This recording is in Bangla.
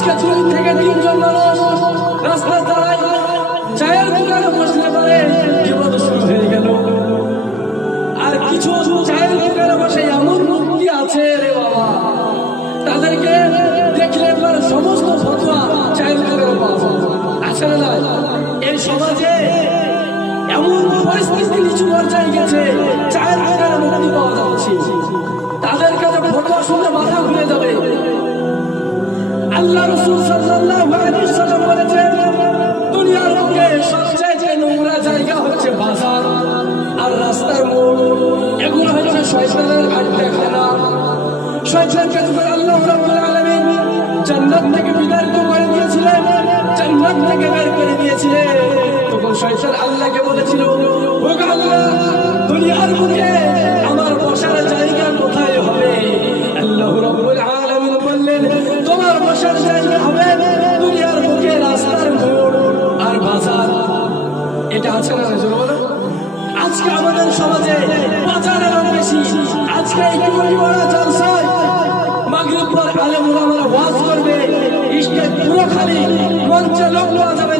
আজকে 2 থেকে 3 জন মানুষ রাস্তায় দাঁড়ায় চায়ের দোকানে বসলে পারে বিপদ শুরু হয়ে গেল। আর কিছু চায়ের দোকানে বসে এমন মুক্তি আছে রে বাবা, তাদেরকে দেখলে এবার সমস্ত ফতোয়া চায়ের দোকানে পাওয়া যায়। আছে না? এই সমাজে এমন পরিস্থিতি নিচু পর্যায়ে গেছে, চায়ের দোকানে মুক্তি পাওয়া যাচ্ছে। তাদের কাছে ফতোয়া শুনলে মাথা ঘুরে যাবে। আল্লাহ রাসূল সাল্লাল্লাহু আলাইহি ওয়াসাল্লাম বলেছেন, দুনিয়ার বুকে সবচেয়ে নোংরা জায়গা হচ্ছে বাজার আর রাস্তার মোড়। এগুলো হচ্ছে শয়তানের আড্ডাখানা। শয়তানকে যখন আল্লাহ রাব্বুল আলামিন জান্নাত থেকে বিতাড়িত করে দিয়েছিলেন, জান্নাত থেকে বের করে দিয়েছিলেন, তখন শয়তান আল্লাহকে বলেছিল, ও আল্লাহ, দুনিয়ার বুকে আমার বসার জায়গা কোথায় হবে? আল্লাহ রাব্বুল আলামিন বললেন, তোমার বসার জায়গা হবে দুনিয়ার বুকে রাস্তার মোড় আর বাজার। এটা আছে না? বলো, আজকে আমাদের সমাজে বাজারের রং বেশি। আজকে এই কুড়িওয়ালা জলসায় মাগরিব পর আলেম ওলামারা ওয়াজ করবে, স্টেজ পুরো খালি, মঞ্চে লোক পাওয়া যাবে।